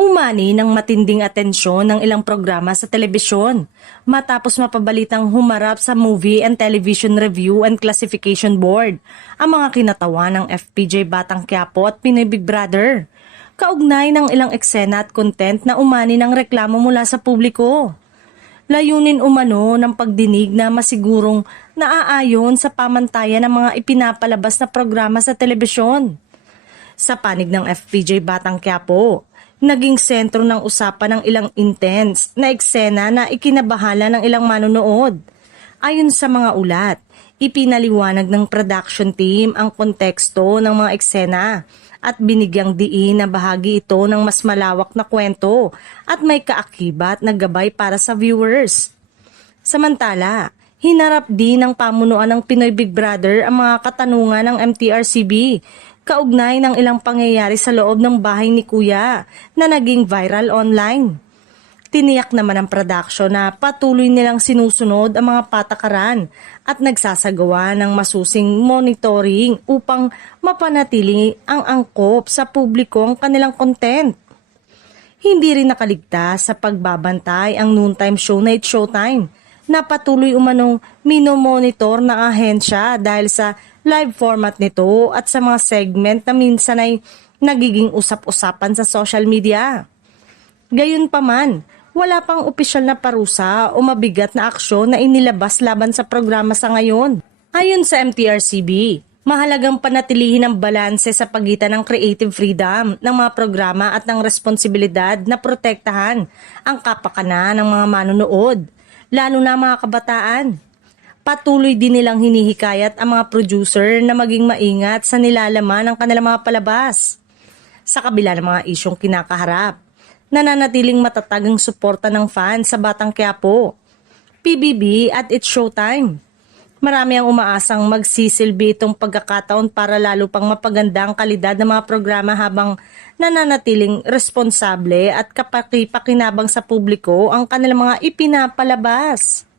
Umani ng matinding atensyon ng ilang programa sa telebisyon matapos mapabalitang humarap sa Movie and Television Review and Classification Board ang mga kinatawa ng FPJ Batang Quiapo at Pinoy Big Brother. Kaugnay ng ilang eksena at content na umani ng reklamo mula sa publiko. Layunin umano ng pagdinig na masigurong naaayon sa pamantayan ng mga ipinapalabas na programa sa telebisyon. Sa panig ng FPJ Batang Quiapo, naging sentro ng usapan ng ilang intense na eksena na ikinabahala ng ilang manonood. Ayon sa mga ulat, ipinaliwanag ng production team ang konteksto ng mga eksena at binigyang diin na bahagi ito ng mas malawak na kwento at may kaakibat na gabay para sa viewers. Samantala, hinarap din ng pamunuan ng Pinoy Big Brother ang mga katanungan ng MTRCB kaugnay ng ilang pangyayari sa loob ng bahay ni Kuya na naging viral online. Tiniyak naman ng production na patuloy nilang sinusunod ang mga patakaran at nagsasagawa ng masusing monitoring upang mapanatili ang angkop sa publiko ang kanilang content. Hindi rin nakaligtas sa pagbabantay ang noontime show na It's Showtime na patuloy umanong minomonitor ng ahensya dahil sa live format nito at sa mga segment na minsan ay nagiging usap-usapan sa social media. Gayunpaman, wala pang opisyal na parusa o mabigat na aksyon na inilabas laban sa programa sa ngayon. Ayon sa MTRCB, mahalagang panatilihin ang balanse sa pagitan ng creative freedom ng mga programa at ng responsibilidad na protektahan ang kapakanan ng mga manonood, lalo na mga kabataan. Patuloy din nilang hinihikayat ang mga producer na maging maingat sa nilalaman ng kanilang mga palabas. Sa kabila ng mga isyong kinakaharap, nananatiling matatag ang suporta ng fans sa Batang Quiapo, PBB at It's Showtime. Marami ang umaasang magsisilbi itong pagkakataon para lalo pang mapaganda ang kalidad ng mga programa habang nananatiling responsable at kapaki-pakinabang sa publiko ang kanilang mga ipinapalabas.